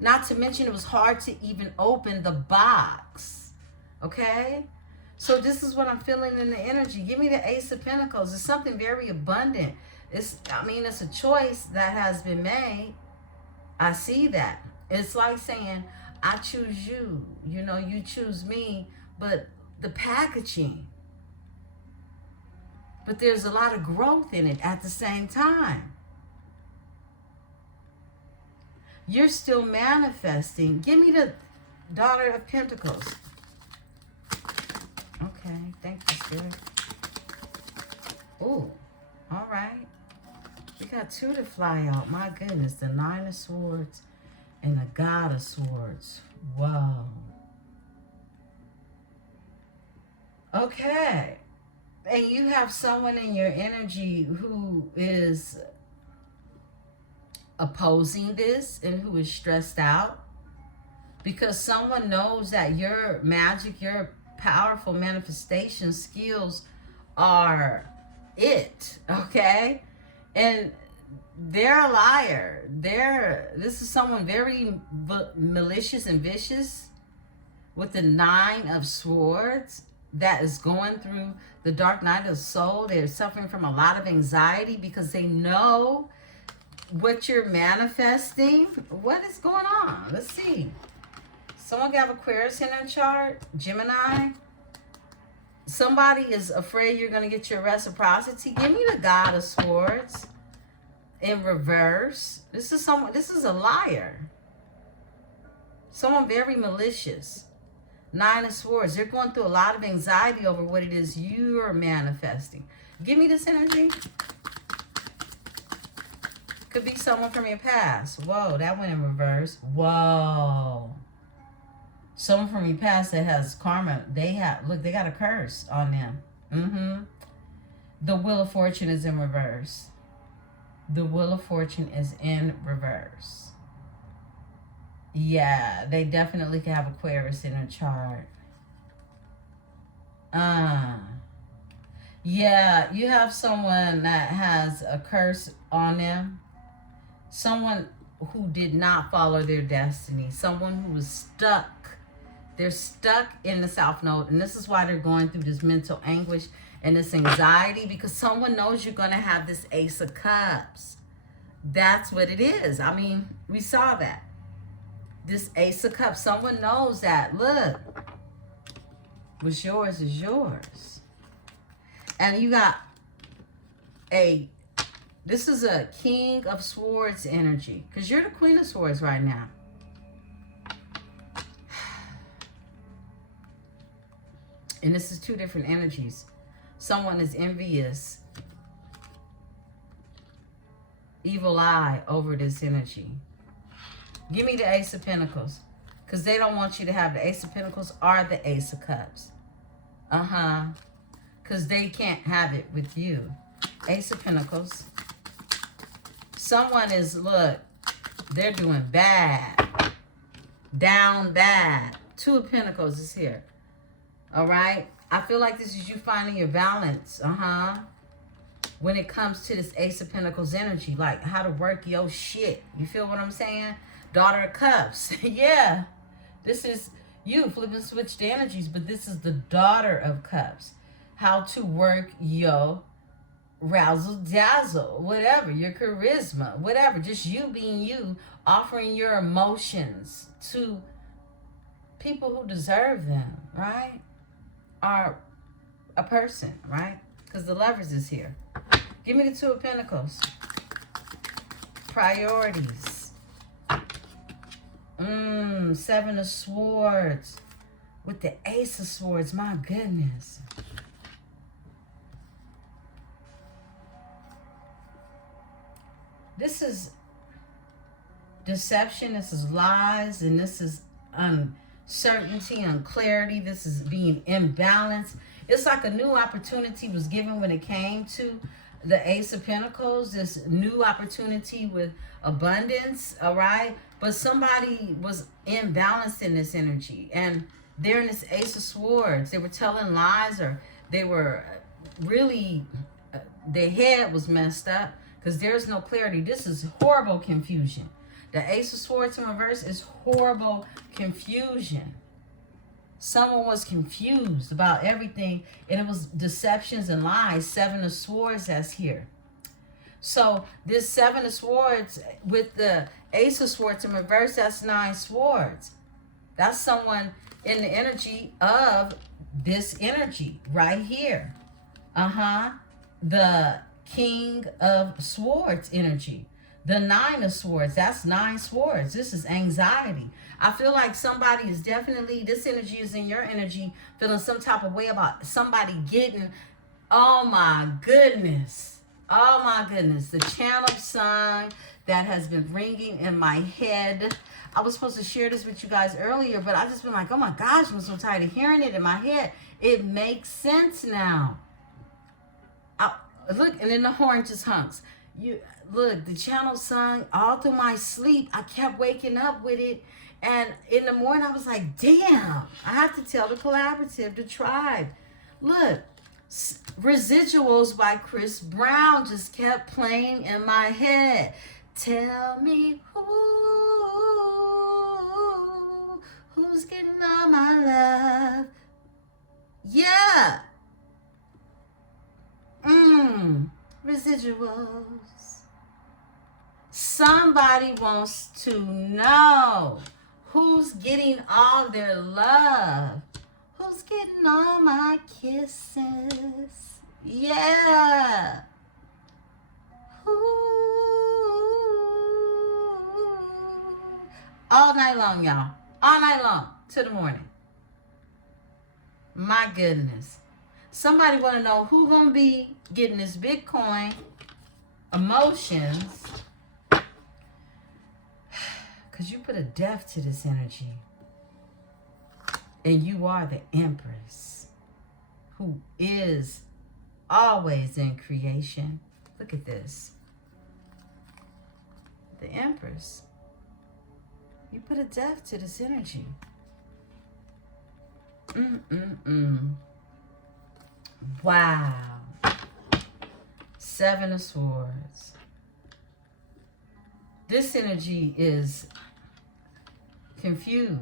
Not to mention it was hard to even open the box. Okay? So this is what I'm feeling in the energy. Give me the Ace of Pentacles. It's something very abundant. It's a choice that has been made. I see that. It's like saying, I choose you. You know, you choose me. But the packaging. But there's a lot of growth in it at the same time. You're still manifesting. Give me the Daughter of Pentacles. Okay, thank you, Spirit. Oh, all right. We got two to fly out. My goodness, the Nine of Swords and the God of Swords. Wow. Okay. And you have someone in your energy who is opposing this and who is stressed out because someone knows that your magic, your powerful manifestation skills are it, okay? And they're a liar. This is someone very malicious and vicious with the Nine of Swords that is going through the dark night of the soul. They're suffering from a lot of anxiety because they know what you're manifesting. What is going on? Let's see. Someone got Aquarius in their chart. Gemini. Somebody is afraid you're going to get your reciprocity. Give me the God of Swords in reverse. This is a liar. Someone very malicious. Nine of Swords. They're going through a lot of anxiety over what it is you're manifesting. Give me this energy. Could be someone from your past. Whoa, that went in reverse. Whoa. Someone from your past that has karma. They got a curse on them. Mm-hmm. The Wheel of Fortune is in reverse. The Wheel of Fortune is in reverse. Yeah, they definitely can have Aquarius in a chart. Yeah, you have someone that has a curse on them. Someone who did not follow their destiny. Someone who was stuck. They're stuck in the South Node. And this is why they're going through this mental anguish and this anxiety, because someone knows you're going to have this Ace of Cups. That's what it is. I mean, we saw that. This Ace of Cups. Someone knows that. Look. What's yours is yours. And you got this is a King of Swords energy. Because you're the Queen of Swords right now. And this is two different energies. Someone is envious. Evil eye over this energy. Give me the Ace of Pentacles. Because they don't want you to have the Ace of Pentacles or the Ace of Cups. Because they can't have it with you. Ace of Pentacles. Someone is, look, they're doing bad. Down bad. Two of Pentacles is here. All right? I feel like this is you finding your balance. When it comes to this Ace of Pentacles energy. Like how to work your shit. You feel what I'm saying? Daughter of Cups. Yeah. This is you flipping switch the energies. But this is the Daughter of Cups. How to work your razzle dazzle, whatever, your charisma, whatever, just you being you, offering your emotions to people who deserve them, right? Or a person, right? Because the Lovers is here. Give me the Two of Pentacles. Priorities. Seven of Swords with the Ace of Swords. My goodness. This is deception, this is lies, and this is uncertainty, unclarity. This is being imbalanced. It's like a new opportunity was given when it came to the Ace of Pentacles. This new opportunity with abundance, all right? But somebody was imbalanced in this energy. And they're in this Ace of Swords. They were telling lies, or they were really, their head was messed up. Because there's no clarity. This is horrible confusion. The Ace of Swords in reverse is horrible confusion. Someone was confused about everything. And it was deceptions and lies. Seven of Swords that's here. So this Seven of Swords with the Ace of Swords in reverse, that's Nine Swords. That's someone in the energy of this energy right here. The King of Swords energy. The Nine of Swords, that's Nine Swords. This is anxiety. I feel like somebody is definitely, this energy is in your energy, feeling some type of way about somebody getting, oh my goodness. Oh my goodness. The channel song that has been ringing in my head. I was supposed to share this with you guys earlier, but I just been like, oh my gosh, I'm so tired of hearing it in my head. It makes sense now. Look, and then the horn just hunks. Look, the channel sung all through my sleep. I kept waking up with it. And in the morning, I was like, damn, I have to tell the collaborative, the tribe. Look, Residuals by Chris Brown just kept playing in my head. Tell me who's getting all my love. Yeah. Residuals. Somebody wants to know who's getting all their love. Who's getting all my kisses? Yeah. Ooh. All night long, y'all. All night long. To the morning. My goodness. Somebody want to know who gonna be getting this Bitcoin emotions, because you put a death to this energy. And you are the Empress. who is always in creation. Look at this. The Empress. You put a death to this energy. Wow. Seven of Swords. This energy is confused.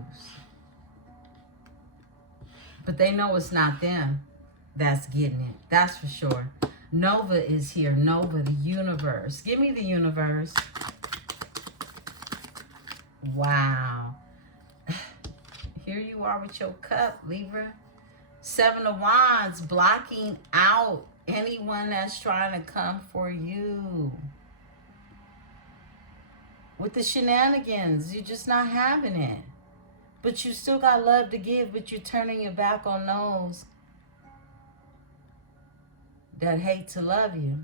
But they know it's not them that's getting it. That's for sure. Nova is here. Nova, the universe. Give me the universe. Wow. Here you are with your cup, Libra. Seven of Wands, blocking out anyone that's trying to come for you. With the shenanigans, you're just not having it. But you still got love to give, but you're turning your back on those that hate to love you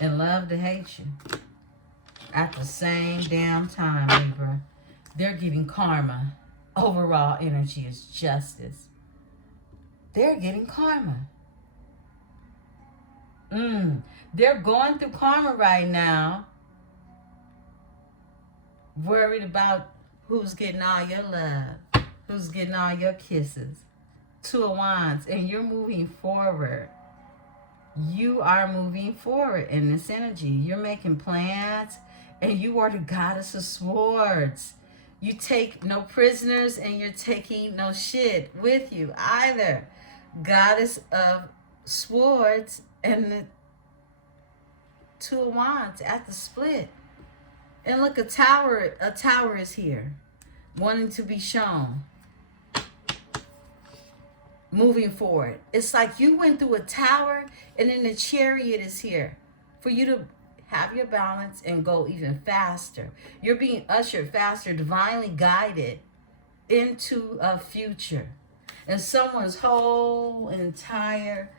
and love to hate you at the same damn time, Libra. They're getting karma. Overall energy is justice. They're getting karma. They're going through karma right now, worried about who's getting all your love, who's getting all your kisses. Two of Wands, and you're moving forward. You are moving forward in this energy. You're making plans, and you are the Goddess of Swords. You take no prisoners, and you're taking no shit with you either. Goddess of Swords and the Two of Wands at the split. And look, a tower is here, wanting to be shown. Moving forward. It's like you went through a tower, and then the Chariot is here for you to have your balance and go even faster. You're being ushered faster, divinely guided into a future. And someone's whole entire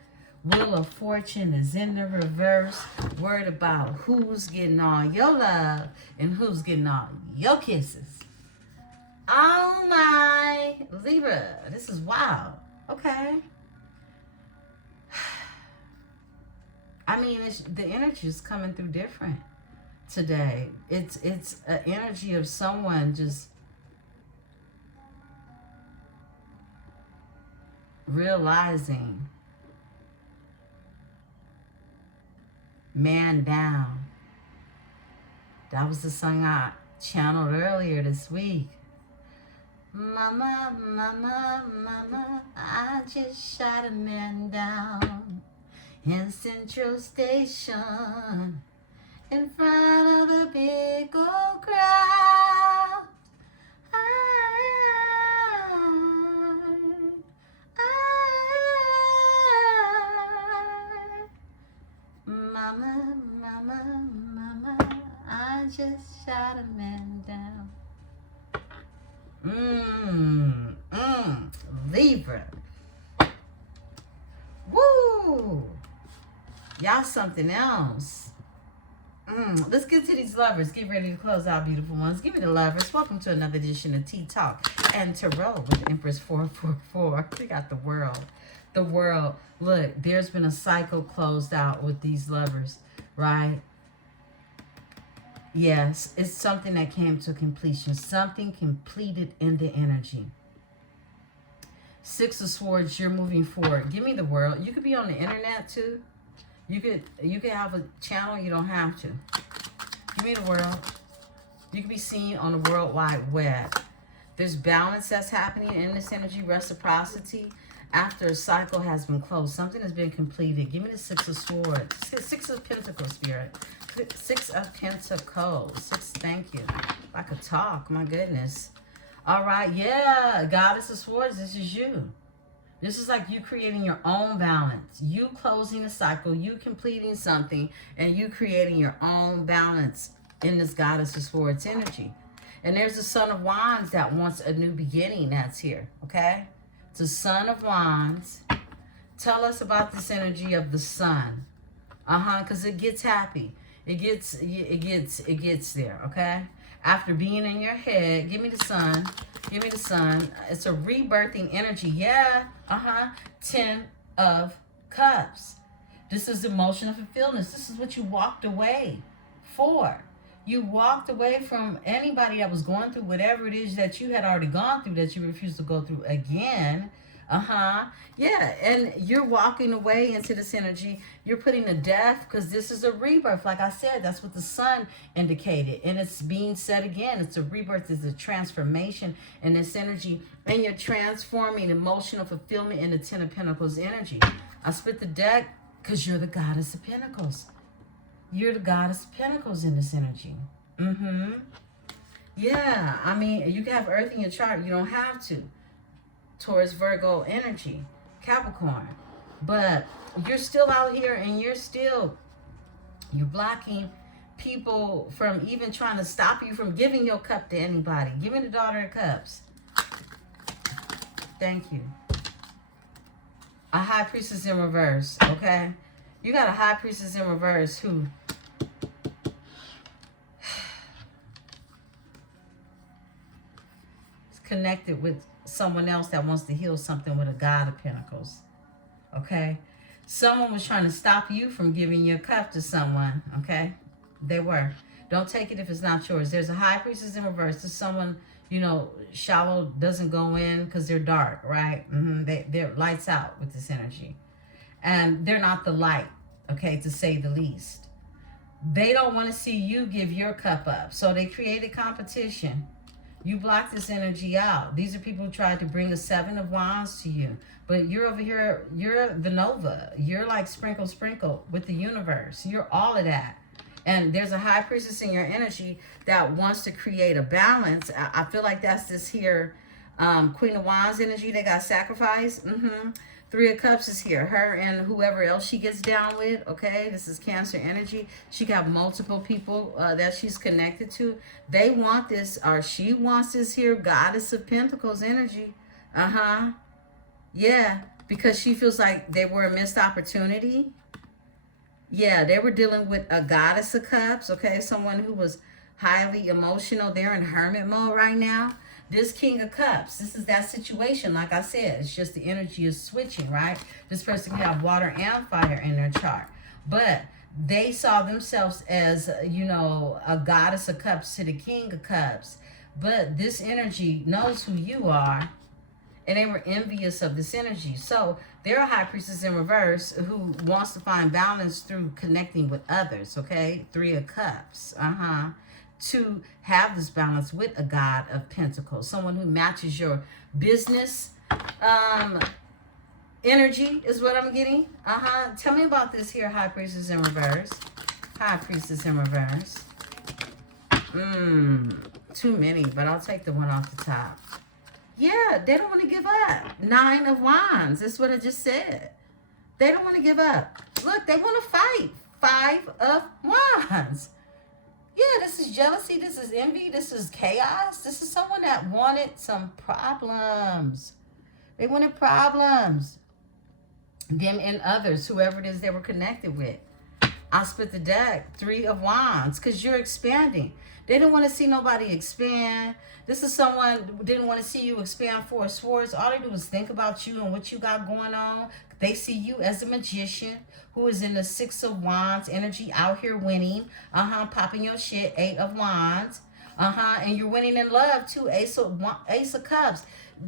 Wheel of Fortune is in the reverse, worried about who's getting all your love and who's getting all your kisses. Oh my, Libra, this is wild. Okay. I mean, the energy is coming through different today. It's an energy of someone just realizing, man down. That was the song I channeled earlier this week. Mama, mama, mama, I just shot a man down in Central Station in front of the big old crowd. Mama, mama, mama, I just shot a man down. Libra. Woo! Y'all something else. Let's get to these lovers. Get ready to close out, beautiful ones. Give me the lovers. Welcome to another edition of Tea Talk and Tarot with Empress 444. We got the world. The world. Look, there's been a cycle closed out with these lovers, right? Yes, it's something that came to completion. Something completed in the energy. Six of Swords, you're moving forward. Give me the world. You could be on the internet too. You could have a channel. You don't have to. Give me the world. You could be seen on the World Wide Web. There's balance that's happening in this energy, reciprocity. After a cycle has been closed, something has been completed. Give me the Six of Swords. Six of Pentacles, Spirit. Six of Pentacles. Six, thank you. I could talk, my goodness. All right, yeah, Goddess of Swords, this is you. This is like you creating your own balance. You closing a cycle, you completing something, and you creating your own balance in this Goddess of Swords energy. And there's the Son of Wands that wants a new beginning that's here, okay? It's the Son of Wands. Tell us about this energy of the Sun. Because it gets happy. It gets there, okay? After being in your head, give me the sun. Give me the sun. It's a rebirthing energy. Yeah. 10 of Cups. This is emotional fulfillment. This is what you walked away for. You walked away from anybody that was going through whatever it is that you had already gone through that you refused to go through again. Yeah, and you're walking away into this energy. You're putting a death because this is a rebirth. Like I said, that's what the sun indicated. And it's being said again. It's a rebirth. It's a transformation in this energy. And you're transforming emotional fulfillment in the Ten of Pentacles energy. I split the deck because you're the Goddess of Pentacles. You're the Goddess of Pentacles in this energy. Yeah, I mean, you can have Earth in your chart. You don't have to. Taurus, Virgo energy, Capricorn. But you're still out here and you're blocking people from even trying to stop you from giving your cup to anybody. Give me the Daughter of Cups. Thank you. A High Priestess in reverse, okay? You got a High Priestess in reverse who is connected with someone else that wants to heal something with a God of Pentacles, okay? Someone was trying to stop you from giving your cup to someone, okay? They were. Don't take it if it's not yours. There's a High Priestess in reverse. There's someone, you know, shallow doesn't go in because they're dark, right? They're lights out with this energy. And they're not the light, okay, to say the least. They don't want to see you give your cup up. So they created competition. You block this energy out. These are people who tried to bring the Seven of Wands to you. But you're over here, you're the Nova. You're like sprinkle with the universe. You're all of that. And there's a High Priestess in your energy that wants to create a balance. I feel like that's this here Queen of Wands energy. They got sacrificed. Three of Cups is here. Her and whoever else she gets down with, okay? This is Cancer energy. She got multiple people that she's connected to. They want this, or she wants this here Goddess of Pentacles energy. Yeah, because she feels like they were a missed opportunity. Yeah, they were dealing with a Goddess of Cups, okay? Someone who was highly emotional. They're in hermit mode right now. This King of Cups, this is that situation. Like I said, it's just the energy is switching, right? This person can have water and fire in their chart. But they saw themselves as, you know, a Goddess of Cups to the King of Cups. But this energy knows who you are. And they were envious of this energy. So they're a High Priestess in reverse who wants to find balance through connecting with others, okay? Three of Cups, to have this balance with a God of Pentacles, someone who matches your business energy is what I'm getting. Tell me about this here High Priestess in reverse. High Priestess in reverse. Too many, but I'll take the one off the top. Yeah, they don't want to give up. Nine of Wands. That's what I just said. They don't want to give up. Look, they want to fight. Five of Wands. Yeah, this is jealousy. This is envy. This is chaos. This is someone that wanted some problems. They wanted problems. Them and others, whoever it is they were connected with. I split the deck. Three of Wands. Because you're expanding. They didn't want to see nobody expand. This is someone who didn't want to see you expand Four of Swords. All they do is think about you and what you got going on. They see you as a magician who is in the Six of Wands energy, out here winning. Popping your shit. Eight of Wands. And you're winning in love too. Ace of Cups.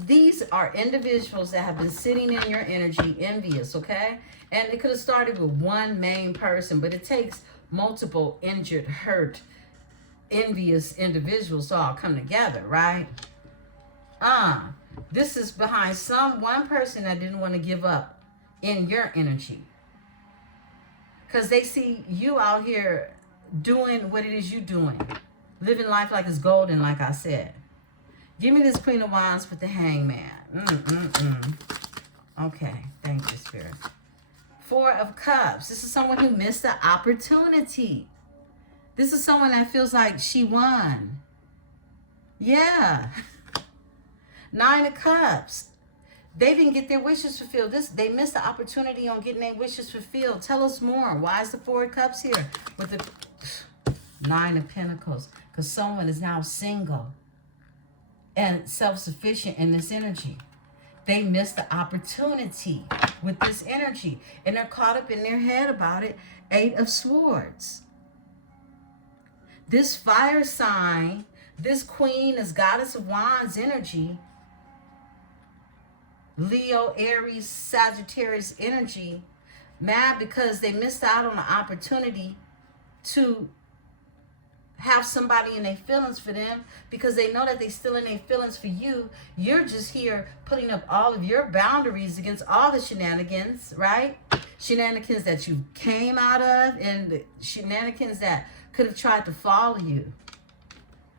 These are individuals that have been sitting in your energy envious, okay? And it could have started with one main person, but it takes multiple injured, hurt, envious individuals to all come together, right? This is behind one person that didn't want to give up in your energy. Because they see you out here doing what it is you're doing. Living life like it's golden, like I said. Give me this Queen of Wands with the Hangman. Okay, thank you, Spirit. Four of Cups. This is someone who missed the opportunity. This is someone that feels like she won. Yeah. Nine of Cups. They didn't get their wishes fulfilled. They missed the opportunity on getting their wishes fulfilled. Tell us more. Why is the Four of Cups here? With the Nine of Pentacles. Because someone is now single and self-sufficient in this energy. They missed the opportunity with this energy. And they're caught up in their head about it. Eight of Swords. This fire sign, this queen, this goddess of wands energy, Leo, Aries, Sagittarius energy, mad because they missed out on the opportunity to have somebody in their feelings for them, because they know that they still in their feelings for you. You're just here putting up all of your boundaries against all the shenanigans, right? Shenanigans that you came out of, and the shenanigans that could have tried to follow you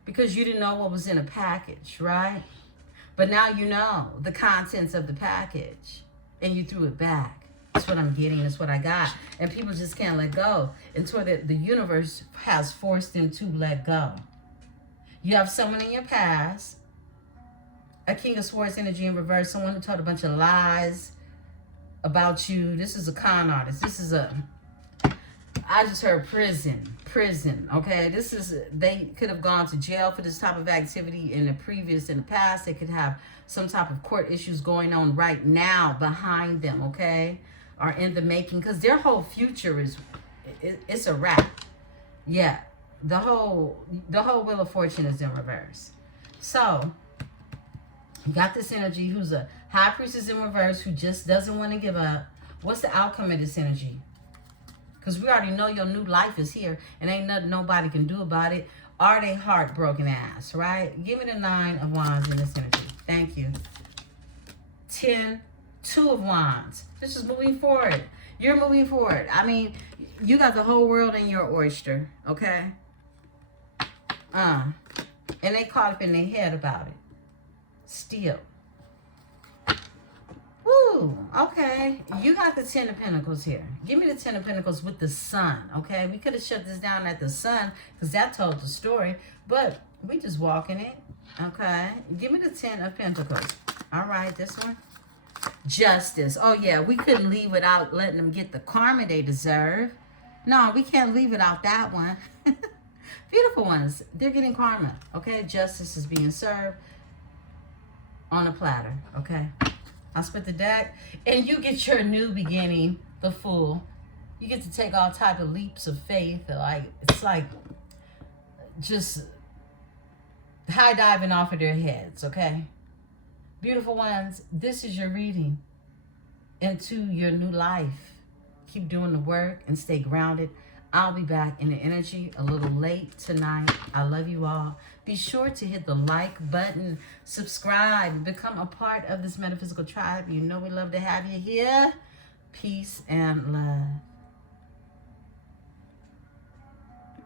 because you didn't know what was in a package, right? But now you know the contents of the package and you threw it back. That's what I'm getting. That's what I got. And people just can't let go until the universe has forced them to let go. You have someone in your past, a King of Swords energy in reverse, someone who told a bunch of lies about you. This is a con artist. This is I just heard prison, okay? This is, they could have gone to jail for this type of activity in the past. They could have some type of court issues going on right now behind them, okay? Or in the making, because their whole future is, it's a wrap. Yeah, the whole Wheel of Fortune is in reverse. So, you got this energy who's a High Priestess in reverse who just doesn't want to give up. What's the outcome of this energy? Because we already know your new life is here and ain't nothing nobody can do about it. Are they heartbroken ass, right? Give me the Nine of Wands in this energy. Thank you. 10, Two of Wands. This is moving forward. You're moving forward. I mean, you got the whole world in your oyster, okay? And they caught up in their head about it. Still. Woo, okay. You got the Ten of Pentacles here. Give me the Ten of Pentacles with the Sun, okay? We could have shut this down at the Sun because that told the story, but we just walking it, okay? Give me the Ten of Pentacles. All right, this one. Justice. Oh, yeah, we couldn't leave without letting them get the karma they deserve. No, we can't leave without that one. Beautiful ones. They're getting karma, okay? Justice is being served on a platter, okay? I'll split the deck, and you get your new beginning, the Fool. You get to take all type of leaps of faith. Like, it's like just high diving off of their heads, okay? Beautiful ones, this is your reading into your new life. Keep doing the work and stay grounded. I'll be back in the energy a little late tonight. I love you all. Be sure to hit the like button, subscribe, become a part of this metaphysical tribe. You know we love to have you here. Peace and love.